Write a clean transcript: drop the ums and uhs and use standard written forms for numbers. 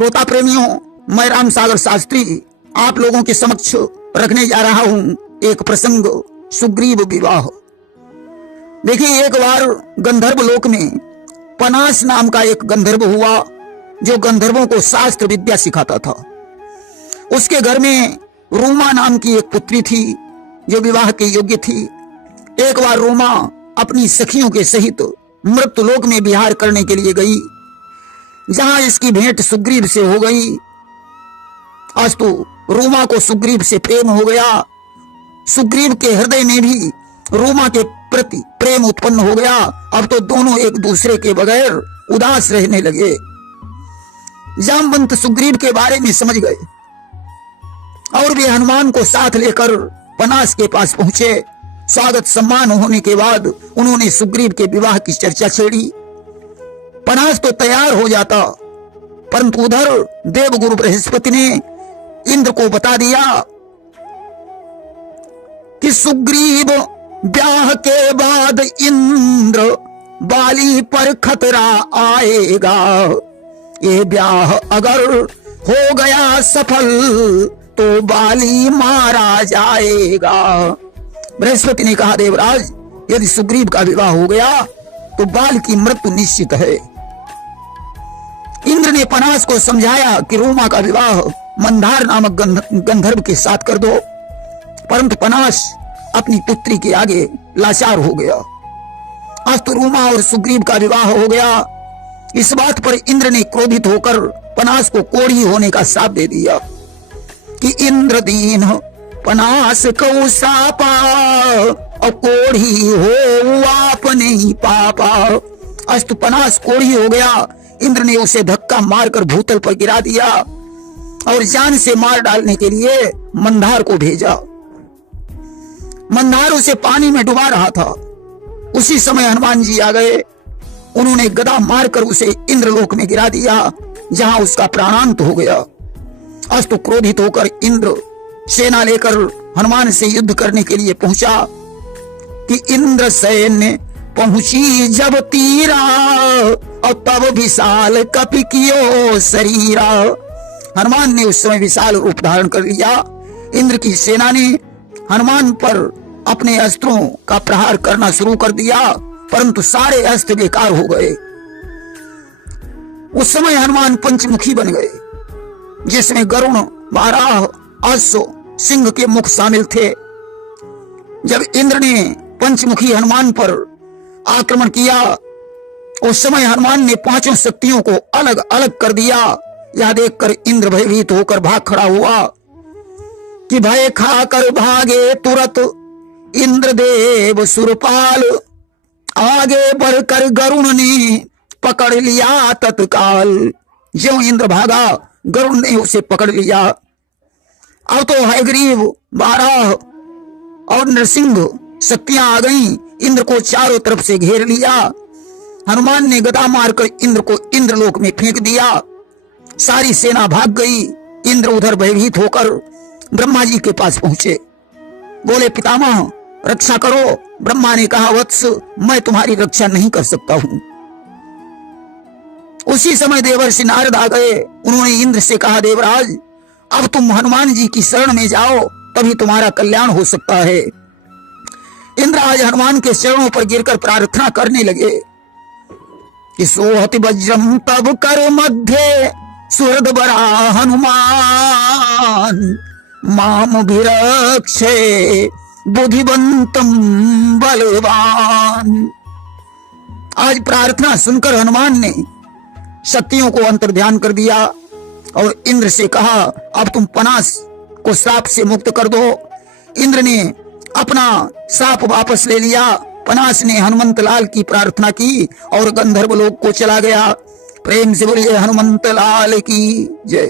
श्रोता प्रेमियों, मैं राम सागर शास्त्री आप लोगों के समक्ष रखने जा रहा हूं एक प्रसंग, सुग्रीव विवाह। देखिए, एक बार गंधर्व लोक में पनास नाम का एक गंधर्व हुआ जो गंधर्वों को शास्त्र विद्या सिखाता था। उसके घर में रोमा नाम की एक पुत्री थी जो विवाह के योग्य थी। एक बार रोमा अपनी सखियों के सहित मृत्युलोक में विहार करने के लिए गई, जहां इसकी भेंट सुग्रीव से हो गई। आज तो रोमा को सुग्रीव से प्रेम हो गया। सुग्रीव के हृदय में भी रोमा के प्रति प्रेम उत्पन्न हो गया। अब तो दोनों एक दूसरे के बगैर उदास रहने लगे। जामवंत सुग्रीव के बारे में समझ गए और वे हनुमान को साथ लेकर पनास के पास पहुंचे। स्वागत सम्मान होने के बाद उन्होंने सुग्रीव के विवाह की चर्चा छेड़ी। पनास तो तैयार हो जाता, परंतु उधर देवगुरु बृहस्पति ने इंद्र को बता दिया कि सुग्रीव ब्याह के बाद इंद्र बाली पर खतरा आएगा। ये ब्याह अगर हो गया सफल तो बाली मारा जाएगा। बृहस्पति ने कहा, देवराज, यदि सुग्रीव का विवाह हो गया तो बाल की मृत्यु निश्चित है। इंद्र ने पनास को समझाया कि रोमा का विवाह मंदार नामक गंधर्व के साथ कर दो, परंतु पनास अपनी पुत्री के आगे लाचार हो गया। आज तो रोमा और सुग्रीव का विवाह हो गया। इस बात पर इंद्र ने क्रोधित होकर पनास को कोढ़ी होने का श्राप दे दिया कि इंद्र दीन पनास को सापा और कोढ़ी हो आपने ही पापा। आज तो पनास कोढ़ी हो गया। इंद्र ने उसे धक्का मारकर भूतल पर गिरा दिया और जान से मार डालने के लिए मंदार को भेजा। मंदार उसे पानी में डुबा रहा था। उसी समय हनुमान जी आ गए। उन्होंने गदा मारकर उसे इंद्रलोक में गिरा दिया, जहां उसका प्राणांत हो गया। आज तो क्रोधित होकर इंद्र सेना लेकर हनुमान से युद्ध करने के लिए पहुंचा कि इंद्र सैन्य पहुंची जब तीरा और तब विशाल कपि कियो शरीरा। हनुमान ने उस समय विशाल रूप धारण कर लिया। इंद्र की सेना ने हनुमान पर अपने अस्त्रों का प्रहार करना शुरू कर दिया, परंतु सारे अस्त्र बेकार हो गए। उस समय हनुमान पंचमुखी बन गए, जिसमें गरुण, वाराह, अश्व, सिंह के मुख शामिल थे। जब इंद्र ने पंचमुखी हनुमान पर आक्रमण किया, उस समय हनुमान ने पांचों शक्तियों को अलग अलग कर दिया। यह देखकर इंद्र भयभीत होकर भाग खड़ा हुआ कि भय खाकर भागे तुरत इंद्रदेव सुरपाल। आगे बढ़कर गरुण ने पकड़ लिया तत्काल। ज्यों इंद्र भागा, गरुण ने उसे पकड़ लिया। अब तो हयग्रीव, वाराह और नरसिंह शक्तियां आ गईं। इंद्र को चारों तरफ से घेर लिया। हनुमान ने गदा मारकर इंद्र को इंद्रलोक में फेंक दिया। सारी सेना भाग गई। इंद्र उधर भयभीत होकर ब्रह्मा जी के पास पहुंचे। बोले, पितामह, रक्षा करो। ब्रह्मा ने कहा, वत्स, मैं तुम्हारी रक्षा नहीं कर सकता हूं। उसी समय देवर्षि नारद आ गए। उन्होंने इंद्र से कहा, देवराज, अब तुम हनुमान जी की शरण में जाओ, तभी तुम्हारा कल्याण हो सकता है। इंद्र आज हनुमान के चरणों पर गिरकर प्रार्थना करने लगे कि सोहति वज्रम तब कर मध्य सुहृद बरा हनुमान माम भिरक्षे बुद्धिवंतम बलवान। आज प्रार्थना सुनकर हनुमान ने शक्तियों को अंतर्ध्यान कर दिया और इंद्र से कहा, अब तुम पनास को श्राप से मुक्त कर दो। इंद्र ने अपना श्राप वापस ले लिया। पनास ने हनुमंत लाल की प्रार्थना की और गंधर्व लोक को चला गया। प्रेम से बोलिए हनुमंत लाल की जय।